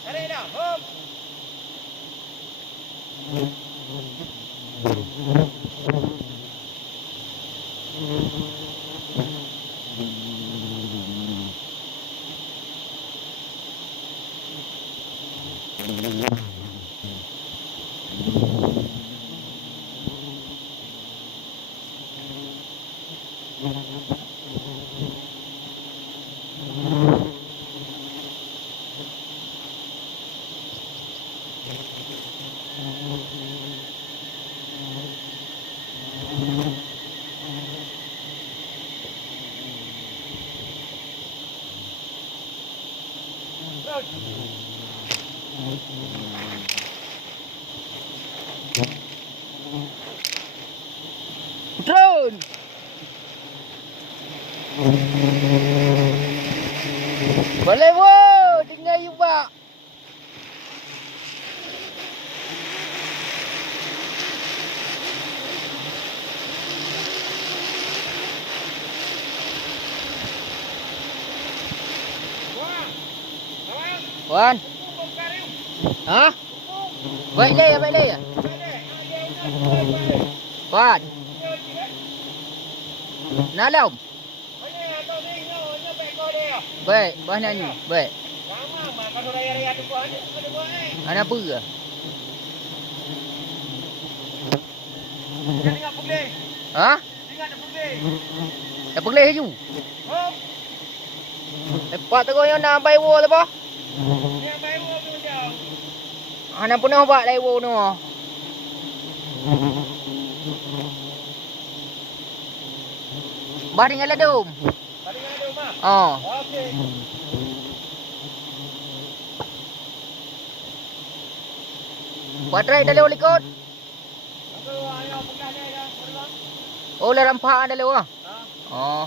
Tarik dah. Hop. Drone. Boleh bu, tinggal you pak. Wan. Hah? Baik dia ya, baik dia ya. Wan. Nalam. Baik, bahan ni. Baik. Ana apa ke? Ha? Dah pelih laju. Lepas tu yang nak bayar tu apa? Ana pernah buat lewo tu. Bah dengan ladum. Bah dengan ladum ah. Oh. Okey. Baterai dah lewat ikut. Aku ayo pegang dia dah. Oh, lah rampak dah lewat. Ha. Oh.